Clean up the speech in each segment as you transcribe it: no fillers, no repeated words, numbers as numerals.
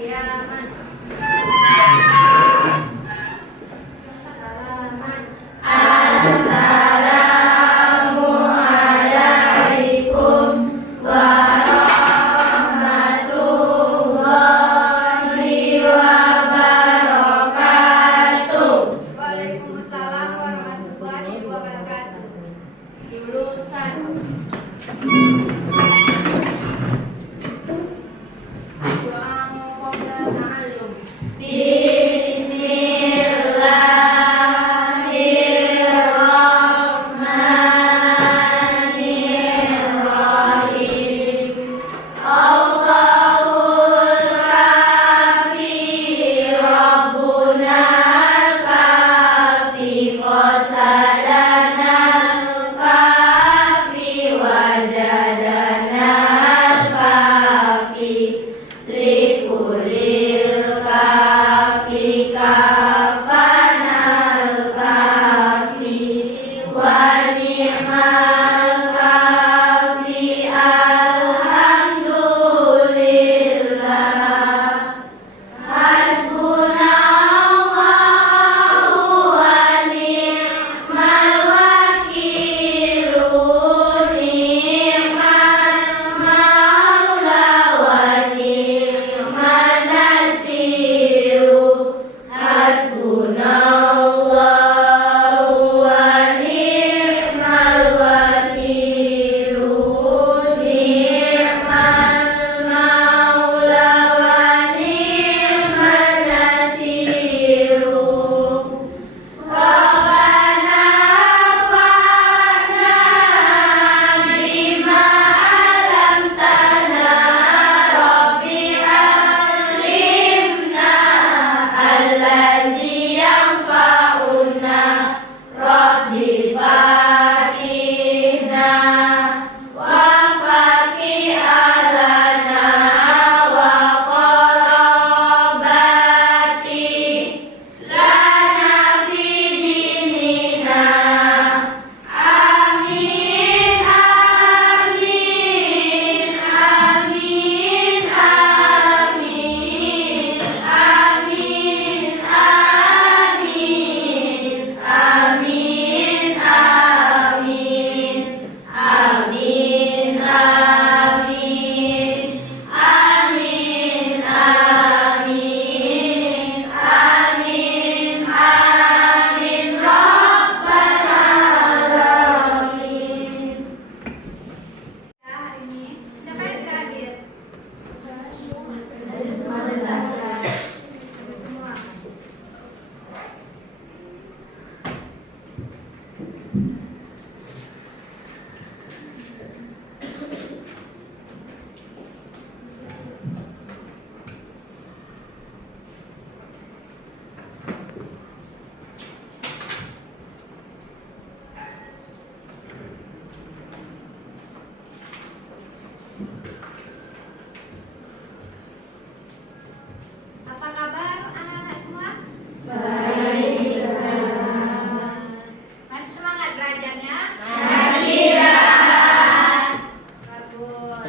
Qiyaman. Assalamualaikum warahmatullahi wabarakatuh. Waalaikumsalam warahmatullahi wabarakatuh. Jurusan Doa Qabla Ta'allum. Bismillahirrahmanirrahim. Allahul kafi Rabbuna kafi qasadana kafi wajadana kafi likulil kafi kafanal kafi wa ni'mal kafi alhamdulillah hasbunallahu wa ni'mal wakilu ni'mal maula wa ni'man nasiru hasbunallahu wa ni'mal wakilu ni'mal maula wa ni'man nasiru Rabbana fa'na bima 'allamtana Rabbi 'allimna allazi yanfa'una Rabbi faqihna wa faqih alana wa qarabati lana fi dinina amin amin amin amin amin amin amin amin amin amin amin amin amin amin rabbal alamin. Hari ini siapa yang tidak hadir? Semua. Apa kabar anak-anak semua? Baik. Masih semangat belajarnya? Bagus.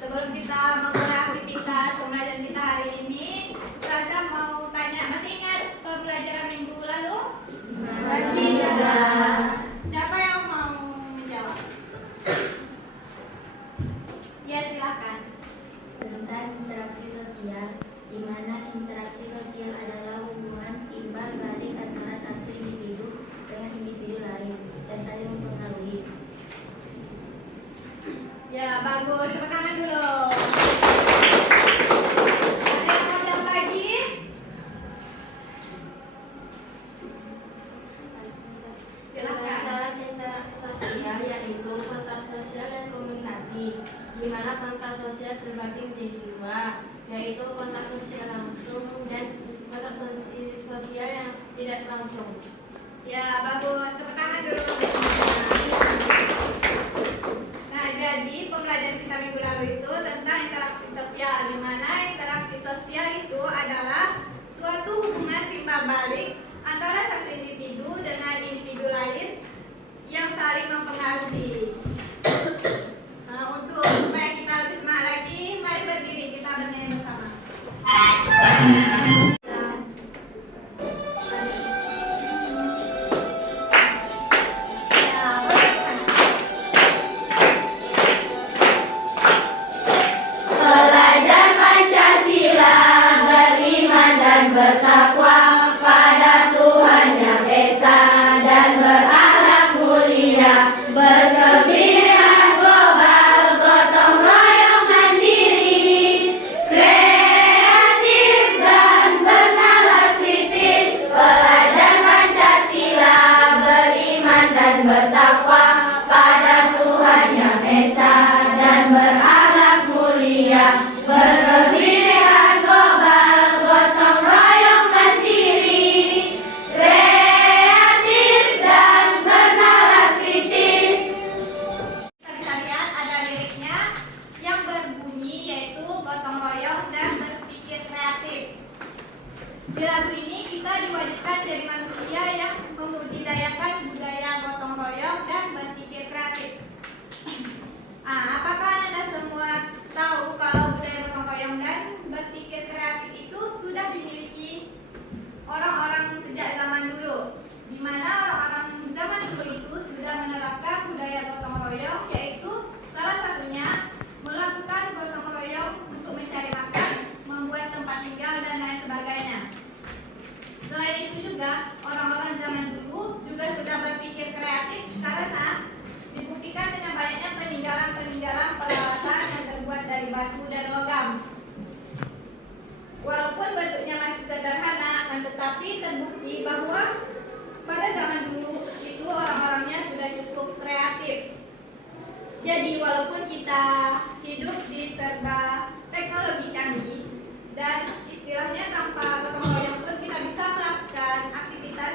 Sebelum kita memulai aktivitas pembelajaran kita hari ini, Ustazah mau tanya, masih ingat pembelajaran minggu lalu? Siapa yang mau menjawab? Ya, silakan. Tentang interaksi sosial, di mana interaksi sosial adalah hubungan timbal balik antara satu individu dengan individu lain yang saling mempengaruhi. Ya, bagus. Tepuk tangan dulu. Ada yang mau jawab lagi? Silakan. Syarat interaksi sosial yaitu kontak sosial dan komunikasi, di mana kontak sosial terbagi menjadi dua, yaitu kontak sosial langsung dan kontak sosial yang tidak langsung. Ya, bagus. Tepuk tangan dulu. Nah, jadi pembelajaran kita minggu lalu itu tentang interaksi sosial, di mana interaksi sosial itu adalah suatu hubungan timbal balik antara satu individu dengan individu lain yang saling mempengaruhi. Untuk supaya kita lebih semangat lagi, mari berdiri kita bernyanyi bersama. Pelajar Pancasila beriman dan bertakwa pada Tuhan Yang Esa dan berakhlak mulia, berkebudayaan global, gotong royong mandiri, kreatif dan bernalar kritis. Pelajar Pancasila beriman dan bertakwa pada Tuhan Yang Esa dan berakhlak mulia, berkebudayaan global, gotong royong mandiri, kreatif dan bernalar kritis. Kita bisa lihat ada liriknya yang berbunyi yaitu gotong royong dan berpikir kreatif. Di lagu ini kita diwajibkan jadi manusia yang membudidayakan budaya gotong royong dan berpikir kreatif. Apakah Anda semua tahu kalau budaya gotong royong dan berpikir kreatif itu sudah dimiliki orang-orang sejak zaman dulu, di mana orang-orang zaman dulu itu sudah menerapkan budaya gotong royong, yaitu salah satunya melakukan gotong royong untuk mencari makan, membuat tempat tinggal dan lain sebagainya. Selain itu juga orang-orang zaman dulu juga sudah berpikir kreatif karena dibuktikan dengan banyaknya peninggalan-peninggalan peralatan yang terbuat dari batu dan logam. Walaupun bentuknya masih sederhana, akan tetapi terbukti bahwa pada zaman dulu itu orang-orangnya sudah cukup kreatif. Jadi walaupun kita hidup di serba teknologi canggih dan istilahnya tanpa gotong royong pun kita bisa melakukan aktivitas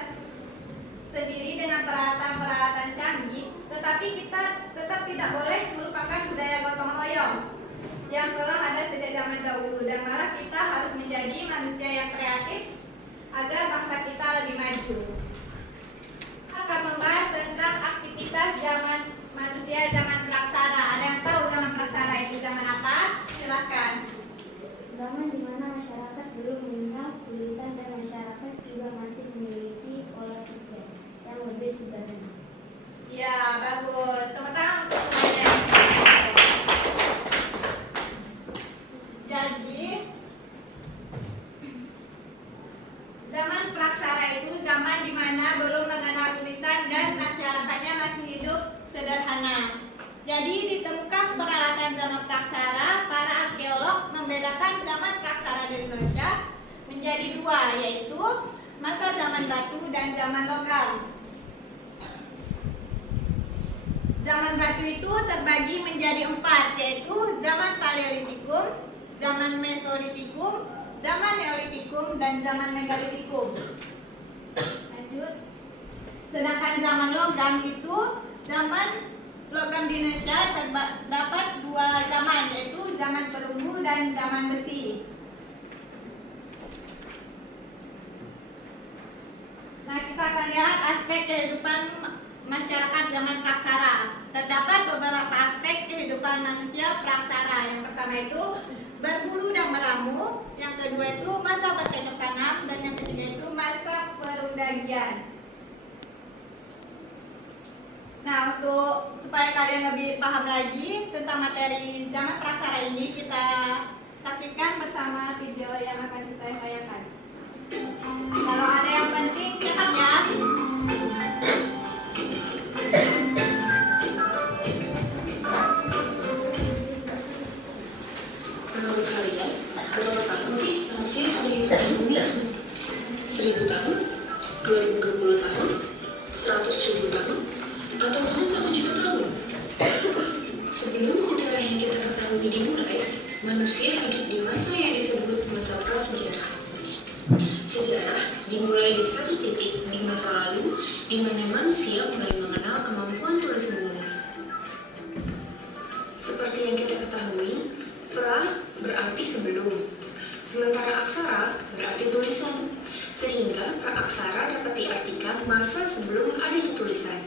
sendiri dengan peralatan-peralatan canggih, tetapi kita tetap tidak boleh melupakan budaya gotong royong yang telah ada sejak zaman dahulu, dan malah kita harus menjadi manusia yang kreatif agar bangsa kita lebih maju. Akan membahas tentang aktivitas zaman manusia zaman praksara. Ada yang tahu zaman praksara itu zaman apa? Silakan. Zaman di mana masyarakat belum mengenal tulisan dan masyarakat juga masih memiliki pola pikir yang lebih sederhana. Ya, bagus. Tepuk tangan untuk semuanya. Jadi, zaman praksara itu zaman di mana belum mengenal tulisan dan masyarakatnya masih hidup sederhana. Jadi ditemukan peralatan zaman praksara, para arkeolog membedakan zaman praksara di Indonesia menjadi dua, yaitu masa zaman batu dan zaman logam. Zaman batu itu terbagi menjadi 4, yaitu zaman Paleolitikum, zaman Mesolitikum, zaman Neolitikum, dan zaman Megalitikum. Lanjut. Sedangkan zaman logam itu, zaman logam di Indonesia terdapat 2 zaman, yaitu zaman perunggu dan zaman besi. Nah, kita akan lihat aspek kehidupan masyarakat zaman praksara. Terdapat beberapa aspek kehidupan manusia praksara. Yang pertama itu berburu dan meramu, yang kedua itu masa bercocok tanam, dan yang ketiga itu masa perundagian. Nah, untuk supaya kalian lebih paham lagi tentang materi zaman praksara ini, kita saksikan bersama video yang akan saya sampaikan. Kalau ada yang penting, catat ya. Menurut kalian, berapa tahun sih manusia sudah hidup di bumi? 1000 tahun? 2020 tahun? 100.000 tahun? Atau bahkan 1 juta tahun? Sebelum sejarah yang kita ketahui dimulai, manusia hidup di masa yang disebut masa prasejarah. Sejarah dimulai di satu titik di masa lalu, di mana manusia mulai mengenal kemampuan tulis menulis. Seperti yang kita ketahui, pra berarti sebelum, sementara aksara berarti tulisan, sehingga praaksara dapat diartikan masa sebelum adanya tulisan.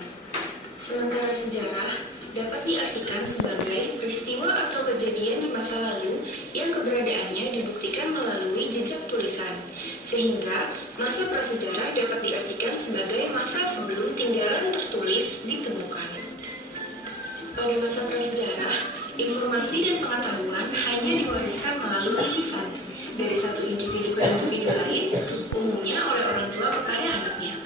Sementara sejarah dapat diartikan sebagai peristiwa atau kejadian di masa lalu yang keberadaannya dibuktikan melalui jejak tulisan, sehingga masa prasejarah dapat diartikan sebagai masa sebelum tinggalan tertulis ditemukan. Pada masa prasejarah, informasi dan pengetahuan hanya diwariskan melalui lisan dari satu individu ke individu lain, umumnya oleh orang tua kepada anaknya.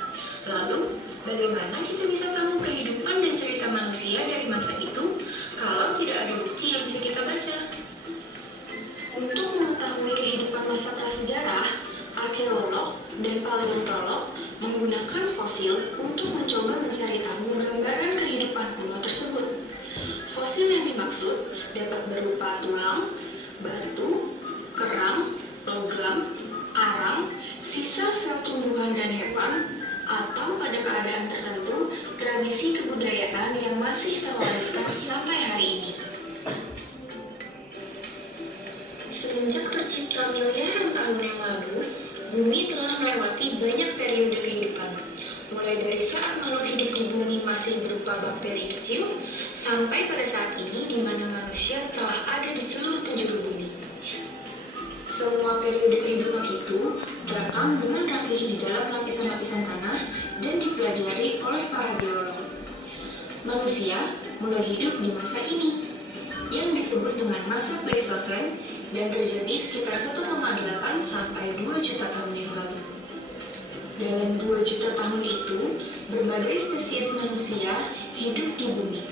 Lalu, bagaimana kita bisa tahu kehidupan dan cerita manusia dari masa itu kalau tidak ada bukti yang bisa kita baca? Untuk mengetahui kehidupan masa prasejarah, arkeolog dan paleontolog menggunakan fosil untuk mencoba mencari tahu gambaran kehidupan kuno tersebut. Fosil yang dimaksud dapat berupa tulang, batu, kerang, logam, arang, sisa sel tumbuhan dan hewan, atau pada keadaan tertentu tradisi kebudayaan yang masih terwariskan sampai hari ini. Semenjak tercipta miliaran tahun yang lalu, bumi telah melewati banyak periode kehidupan, mulai dari saat makhluk hidup di bumi masih berupa bakteri kecil, sampai pada saat ini di mana manusia telah ada di seluruh penjuru bumi. Semua periode kehidupan itu terekam dengan rapi di dalam lapisan-lapisan tanah dan dipelajari oleh para geolog. Manusia mulai hidup di masa ini, yang disebut dengan masa Pleistosen dan terjadi sekitar 1,8 sampai 2 juta tahun yang lalu. Dalam 2 juta tahun itu, berbagai spesies manusia hidup di bumi.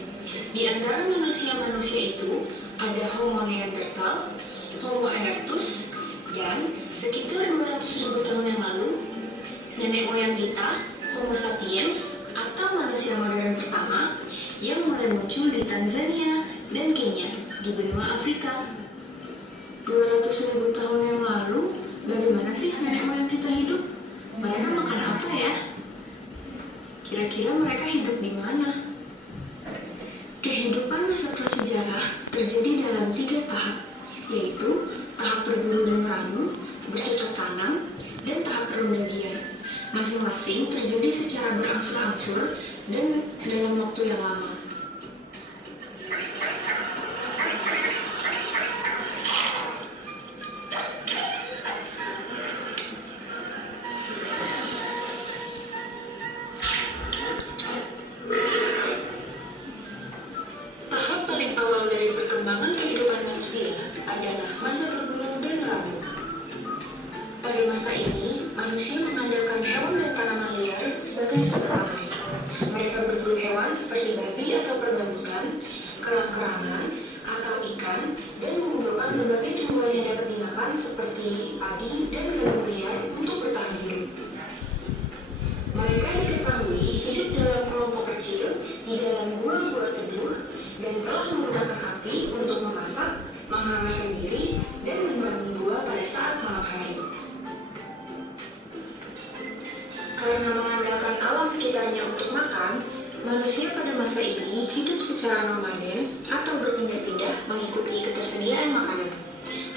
Di antara manusia-manusia itu ada Homo neanderthal, Homo erectus, dan sekitar 200.000 tahun yang lalu, nenek moyang kita, Homo sapiens, atau manusia modern pertama, yang mulai muncul di Tanzania dan Kenya, di benua Afrika. 200.000 tahun yang lalu, bagaimana sih nenek moyang kita hidup? Mereka makan apa ya? Kira-kira mereka hidup di mana? Kehidupan masa prasejarah terjadi dalam 3 tahap, yaitu tahap berburu dan meramu, bercocok tanam, dan tahap perundagian. Masing-masing terjadi secara berangsur-angsur dan dalam waktu yang lama. Tahap paling awal dari perkembangan kehidupan manusia adalah masa berburu dan meramu. Pada masa ini, manusia mengandalkan hewan dan tanaman liar sebagai sumber pangan. Mereka berburu hewan seperti babi atau perbabutan, kerang-kerangan, atau ikan, dan mengumpulkan berbagai tumbuhan yang dapat dimakan seperti padi dan gandum liar untuk bertahan hidup. Mereka diketahui hidup dalam kelompok kecil di dalam gua-gua teduh dan telah menggunakan api untuk memasak, menghangatkan diri, dan menerangi gua pada saat malam hari. Karena mengandalkan alam sekitarnya untuk makan, manusia pada masa ini hidup secara nomaden atau berpindah-pindah mengikuti ketersediaan makanan.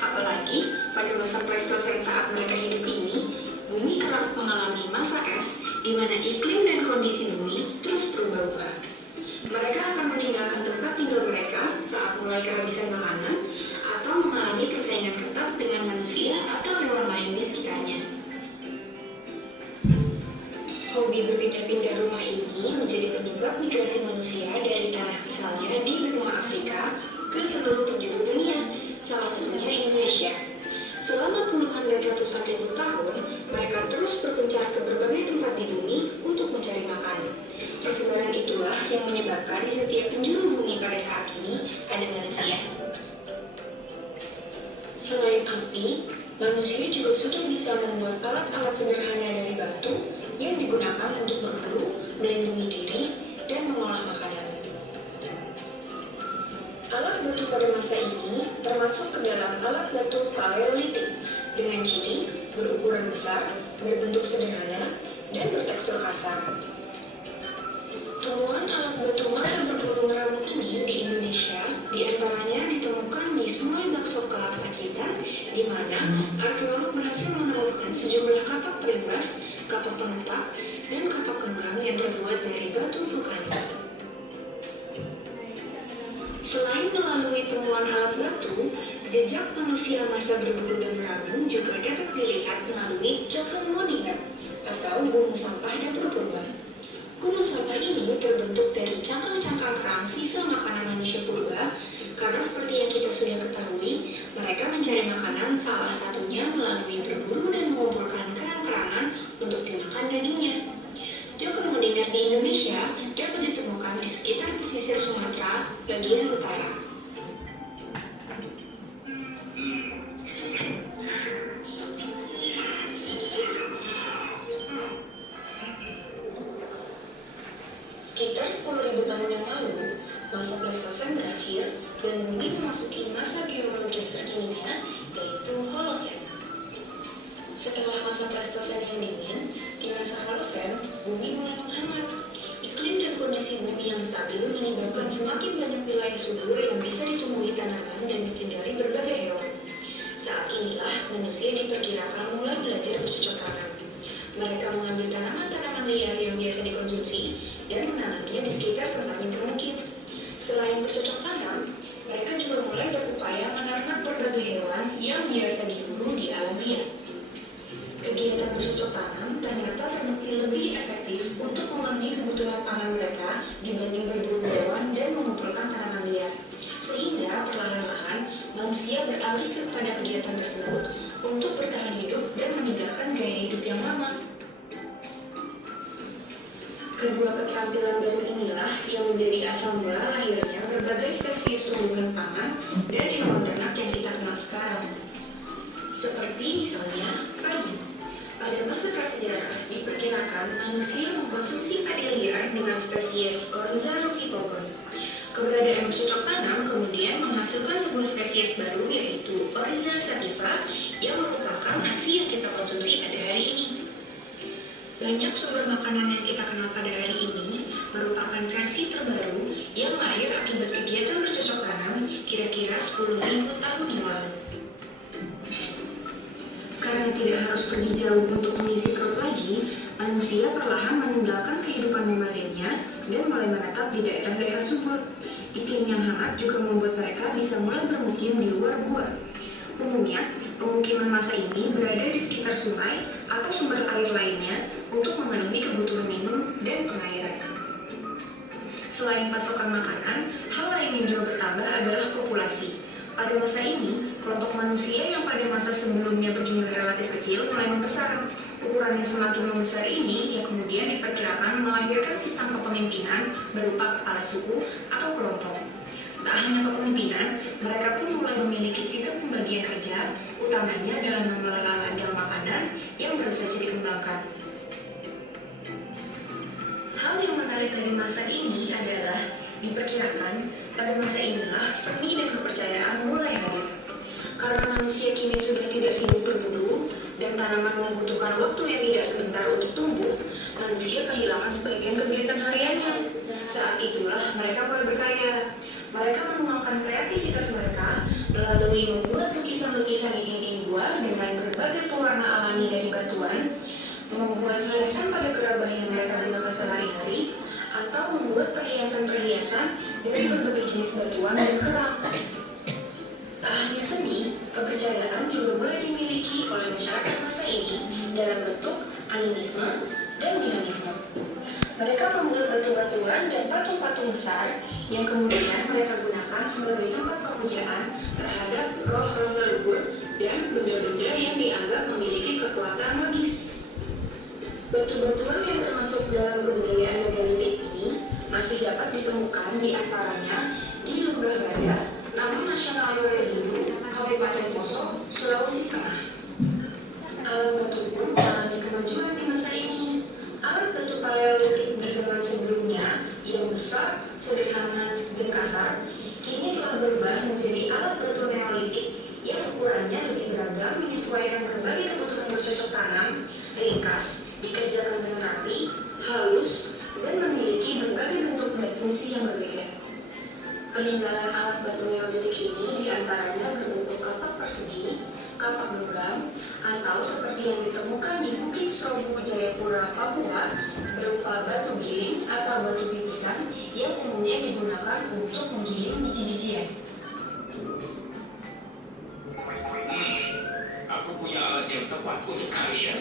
Apalagi pada masa Pleistosen saat mereka hidup ini, bumi kerap mengalami masa es di mana iklim dan kondisi bumi terus berubah-ubah. Mereka akan meninggalkan tempat tinggal mereka saat mulai kehabisan makanan atau mengalami persaingan ketat dengan manusia atau hewan lain di sekitarnya. Hobi berpindah-pindah rumah ini menjadi penyebab migrasi manusia dari tanah asalnya di benua Afrika ke seluruh penjuru dunia, salah satunya Indonesia. Selama puluhan dan ratusan ribu tahun, mereka terus berpencar ke berbagai tempat di bumi untuk mencari makan. Persebaran itulah yang menyebabkan di setiap penjuru bumi pada saat ini ada manusia. Selain api, manusia juga sudah bisa membuat alat-alat sederhana dari batu yang digunakan untuk berburu, melindungi diri, dan mengolah makanan. Alat batu pada masa ini termasuk ke dalam alat batu paleolitik dengan ciri berukuran besar, berbentuk sederhana, dan bertekstur kasar. Temuan alat batu masa berburu meramu ini di Indonesia diantaranya ditemukan di Sungai Baksoka, Pacitan, di mana arkeolog berhasil menemukan sejumlah kapak perimbas, kapak pengetak, dan kapak genggam yang terbuat dari batu vulkanik. Selain melalui temuan alat batu, jejak manusia masa berburu dan merabung juga dapat dilihat melalui Jokeng Moninger atau gunung sampah dapur purba. Gunung sampah ini terbentuk dari cangkang-cangkang kerang sisa makanan manusia purba karena seperti yang kita sudah ketahui, mereka mencari makanan salah satunya melalui berburu dan mengumpulkan kerang-kerangan untuk dimakan dagingnya. Jokeng Moninger di Indonesia dapat ditemukan di sekitar pesisir Sumatera bagian utara. Sekitar 10.000 tahun yang lalu, masa Pleistosen berakhir dan bumi memasuki masa geologis terkininya, yaitu Holosen. Setelah masa Pleistosen yang dingin, di masa Holosen, bumi mulai menghangat. Iklim dan kondisi bumi yang stabil menyebabkan semakin banyak wilayah subur yang bisa ditumbuhi tanaman dan ditinggali berbagai hewan. Saat inilah manusia diperkirakan mulai belajar bercocok tanam. Mereka mengambil tanaman-tanaman liar yang biasa dikonsumsi dan menanamnya di sekitar tempat yang bermukim. Selain bercocok tanam, mereka juga mulai berupaya menernak berbagai hewan yang biasa diburu di alam liar. Kegiatan bercocok tanam ternyata terbukti lebih efektif untuk memenuhi kebutuhan pangan mereka dibanding berburu hewan dan mengumpulkan tanaman liar. Sehingga perlahan-lahan manusia beralih kepada kegiatan tersebut untuk bertahan hidup dan meninggalkan gaya hidup yang lama. Kedua keterampilan baru inilah yang menjadi asal mula lahirnya berbagai spesies tumbuhan pangan dan hewan ternak yang kita kenal sekarang. Seperti misalnya padi. Pada masa prasejarah diperkirakan manusia mengkonsumsi padi liar dengan spesies Oryza rufipogon. Keberadaan bercocok tanam kemudian menghasilkan sebuah spesies baru yaitu Oryza sativa yang merupakan nasi yang kita konsumsi pada hari ini. Banyak sumber makanan yang kita kenal pada hari ini merupakan versi terbaru yang lahir akibat kegiatan bercocok tanam kira-kira 10.000 tahun yang lalu. Karena tidak harus pergi jauh untuk mengisi perut lagi, manusia perlahan meninggalkan kehidupan nomadennya dan mulai menetap di daerah-daerah subur. Iklim yang hangat juga membuat mereka bisa mulai bermukim di luar gua. Umumnya, pemukiman masa ini berada di sekitar sungai atau sumber air lainnya untuk memenuhi kebutuhan minum dan pengairan. Selain pasokan makanan, hal lain yang juga bertambah adalah populasi. Pada masa ini, kelompok manusia yang pada masa sebelumnya berjumlah relatif kecil mulai membesar. Ukuran yang semakin membesar ini yang kemudian diperkirakan melahirkan sistem kepemimpinan berupa kepala suku atau kelompok. Tak hanya kepemimpinan, mereka pun mulai memiliki sistem pembagian kerja, utamanya dalam mengelola ladang makanan yang baru saja dikembangkan. Hal yang menarik dari masa ini adalah diperkirakan pada masa inilah seni dan kepercayaan mulai hadir. Karena manusia kini sudah tidak sibuk berburu dan tanaman membutuhkan waktu yang tidak sebentar untuk tumbuh, manusia kehilangan sebagian kegiatan hariannya. Saat itulah mereka mulai berkarya. Mereka menuangkan kreativitas mereka melalui membuat lukisan-lukisan di dinding gua dengan berbagai pewarna alami dari batuan, membuat hiasan pada gerabah yang mereka gunakan sehari-hari, atau membuat perhiasan-perhiasan dari berbagai jenis batuan dan kerang. Tak hanya seni, kepercayaan juga mulai dimiliki oleh masyarakat masa ini dalam bentuk animisme dan dinamisme. Mereka membuat batu-batuan dan patung-patung besar yang kemudian mereka gunakan sebagai tempat pemujaan terhadap roh-roh leluhur dan benda-benda yang dianggap memiliki kekuatan magis. Batu-batuan yang termasuk dalam kebudayaan megalitik ini masih dapat ditemukan di antaranya di Lembah Bada, Taman Nasional Lorelidu, Kabupaten Poso, Sulawesi Tengah. Alat batu pun mengalami kemajuan di masa ini. Alat batu paleolitik di zaman sebelumnya yang besar, sederhana, dan kasar, kini telah berubah menjadi alat batu neolitik yang ukurannya lebih beragam menyesuaikan berbagai kebutuhan bercocok tanam, ringkas, dikerjakan dengan rapi, halus, dan memiliki berbagai bentuk dan fungsi yang berbeda. Peninggalan alat batu neolitik ini diantaranya berbentuk kapak persegi, kapak genggam, atau seperti yang ditemukan di Bukit Sobu Jayapura, Papua berupa batu giling atau batu pipisan yang umumnya digunakan untuk menggiling biji-bijian. Aku punya alat yang tepat untuk kalian.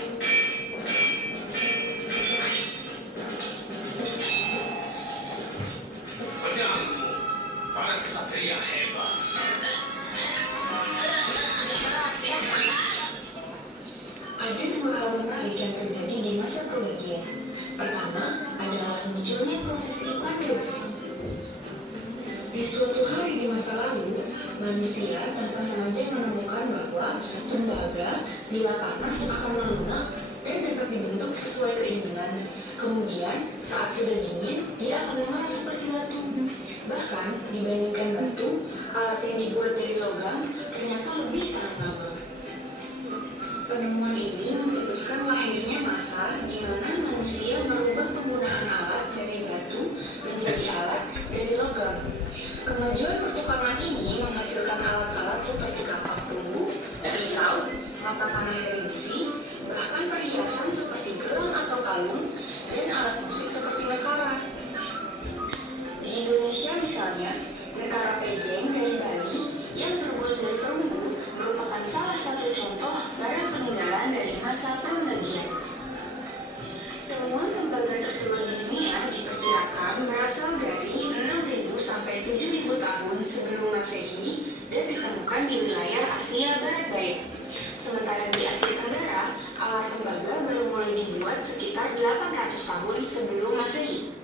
Pedangmu, para kesatria hebat. Ada dua hal menarik yang terjadi di masa Prometheus. Pertama adalah munculnya profesi pandai besi. Di suatu hari di masa lalu, manusia tanpa sengaja menemukan bahwa tembaga bila panas akan melunak dan dapat dibentuk sesuai keinginan. Kemudian, saat sudah dingin, dia akan memanas seperti batu. Bahkan, dibandingkan batu, alat yang dibuat dari logam ternyata lebih tahan lama. Penemuan ini mencetuskan lahirnya masa di mana manusia merubah penggunaan alat dari batu menjadi alat dari logam. Kemajuan pertukaran ini menghasilkan alat-alat seperti kapak peluru, pisau, mata panah dari besi, bahkan perhiasan seperti gelang atau kalung, dan alat musik seperti nekara. Di Indonesia misalnya, nekara pejeng dari Bali yang terbuat dari perunggu merupakan salah satu contoh barang peninggalan dari masa Prometheus. Temuan tembaga tertua di dunia diperkirakan berasal dari 6.000 sampai 7.000 tahun sebelum Masehi dan ditemukan di wilayah Asia Barat Daya. Sementara di Asia Tenggara, alat tembaga baru mulai dibuat sekitar 800 tahun sebelum Masehi.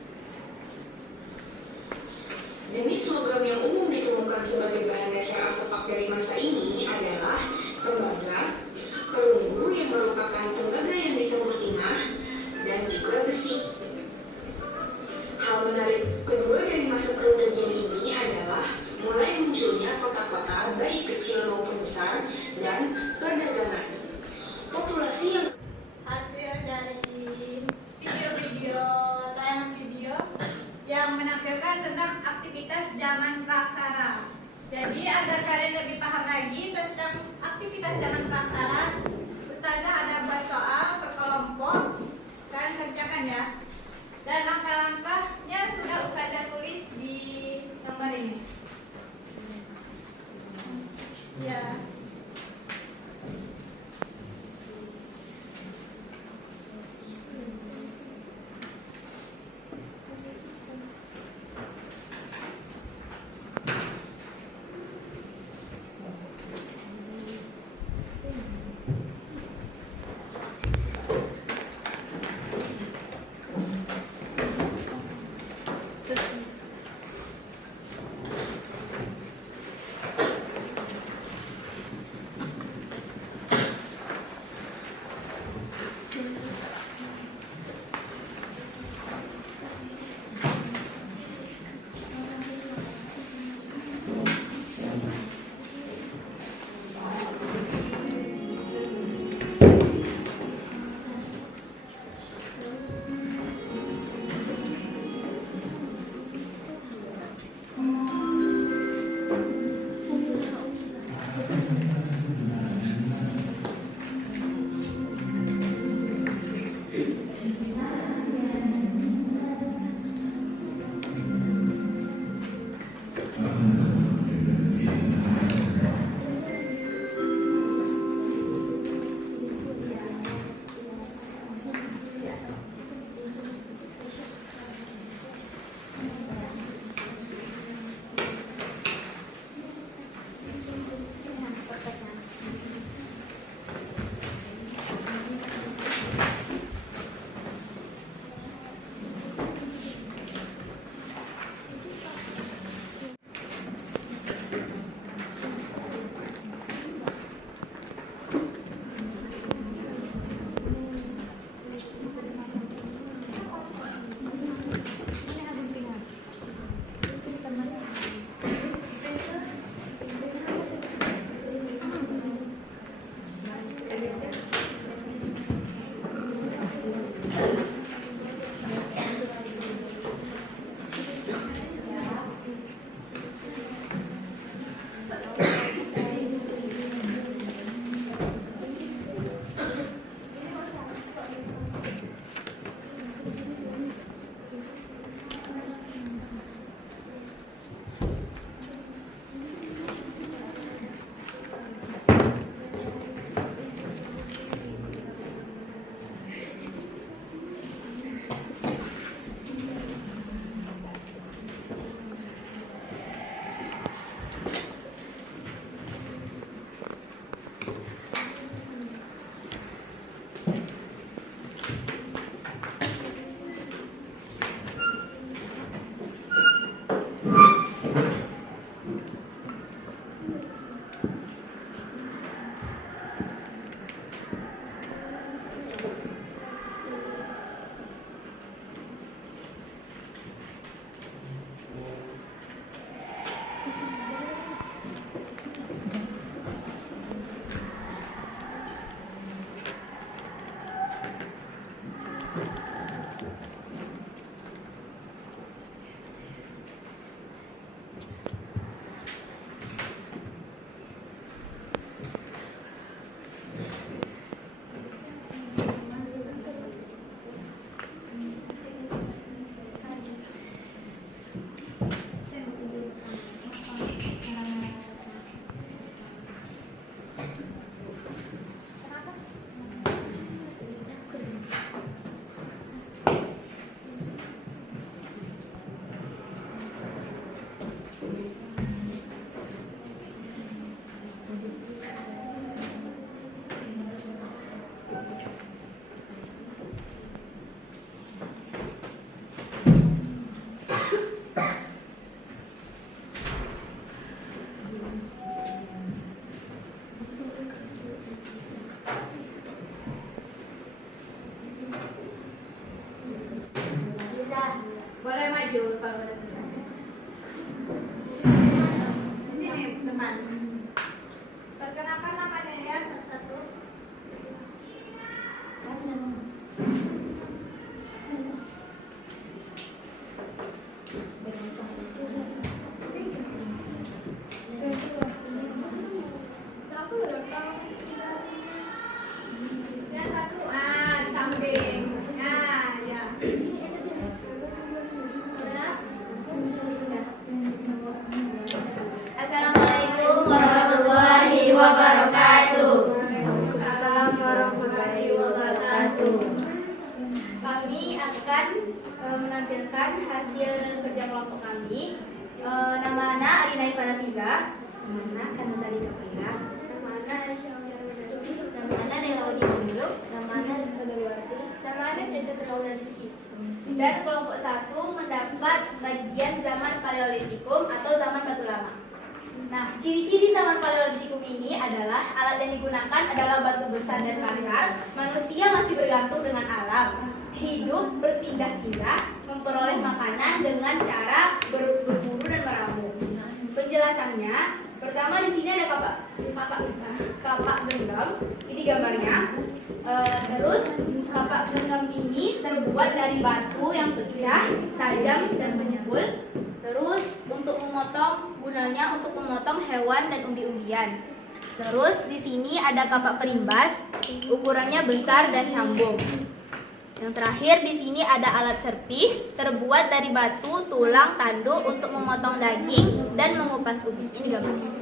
Jenis logam yang umum ditemukan sebagai bahan dasar artefak dari masa ini adalah tembaga, perunggu yang merupakan tembaga yang dicampur timah, dan juga besi. Hal menarik kedua dari masa Prometheus ini adalah mulai munculnya kota-kota baik kecil maupun besar dan perdagangan. Populasi yang Hasil dari video-video tayangan video yang menampilkan tentang aktivitas zaman praksara. Jadi agar kalian lebih paham lagi tentang aktivitas zaman praksara, akan menampilkan hasil kerja kelompok kami. Nama Ana Arina Ivana Fiza. Nama Ana Kanazali Kapila. Nama Ana Syamil Wadari. Nama Ana Nelaudi Mundur. Nama Ana Rizka Darwati. Nama Ana Tessa Terlauna Rizki. Dan kelompok 1 mendapat bagian zaman Paleolitikum atau zaman Batu Lama. Nah, ciri-ciri zaman Paleolitikum ini adalah alat yang digunakan adalah batu besar dan kasar. Manusia masih bergantung dengan alam, hidup berpindah-pindah, memperoleh makanan dengan cara berburu dan meramu. Penjelasannya, pertama di sini ada kapak genggam, ini gambarnya. Terus kapak genggam ini terbuat dari batu yang pecah, tajam dan menyembul. Terus gunanya untuk memotong hewan dan umbi-umbian. Terus di sini ada kapak perimbas, ukurannya besar dan cambung. Yang terakhir di sini ada alat serpih, terbuat dari batu, tulang, tanduk untuk memotong daging dan mengupas ubi. Ini gambarnya.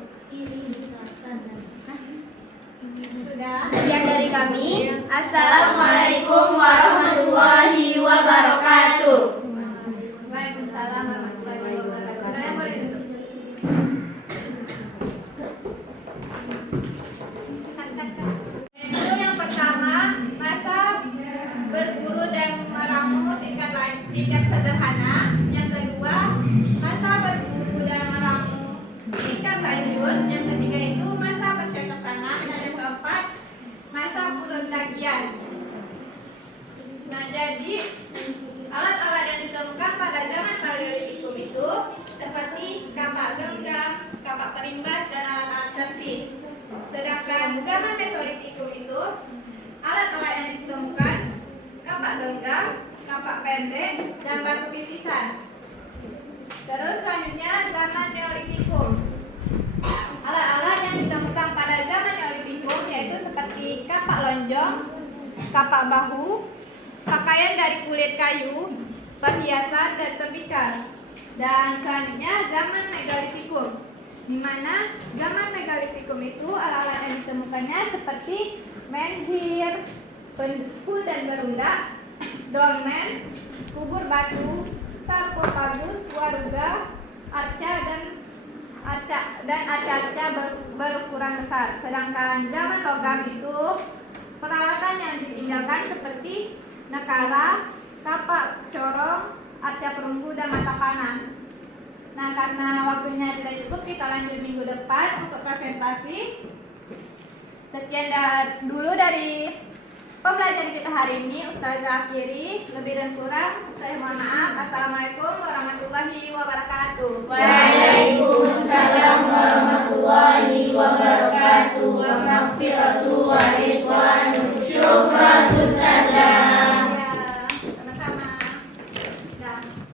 Sudah. Sekian dari kami. Assalamualaikum warahmatullahi wabarakatuh. Waalaikumsalam warahmatullahi wabarakatuh. Kalian boleh duduk. Itu yang pertama, masa berburu dan meramu tingkat sederhana. Yang kedua, masa berburu dan meramu tingkat lanjut. Yang ketiga itu masa bercocok tanam. Dan yang keempat, masa perundagian. Nah, jadi alat-alat yang ditemukan pada zaman Paleolitikum itu seperti kapak genggam, kapak perimbas, dan alat-alat serpih. Sedangkan zaman Mesolitikum itu alat-alat yang ditemukan kapak genggam, kapak pendek, dan batu pitisan. Terus selanjutnya zaman Neolitikum. Alat-alat yang ditemukan pada zaman Neolitikum yaitu seperti kapak lonjong, kapak bahu, pakaian dari kulit kayu, perhiasan, dan tembikar. Dan selanjutnya zaman Megalitikum, di mana zaman Megalitikum itu alat-alat yang ditemukannya seperti menhir, penduku dan berundak, dolmen, kubur batu, sarkofagus, waruga, arca dan arca berukuran besar. Sedangkan zaman logam itu peralatan yang ditinggalkan seperti nekara, kapak corong, arca perunggu, dan mata panah. Nah, karena waktunya tidak cukup, kita lanjut minggu depan untuk presentasi. Sekian dulu dari pembelajaran kita hari ini. Ustazah akhiri, lebih dan kurang saya mohon maaf. Assalamualaikum warahmatullahi wabarakatuh. Waalaikumsalam warahmatullahi wabarakatuh. Wa maghfiratu wa ridwanu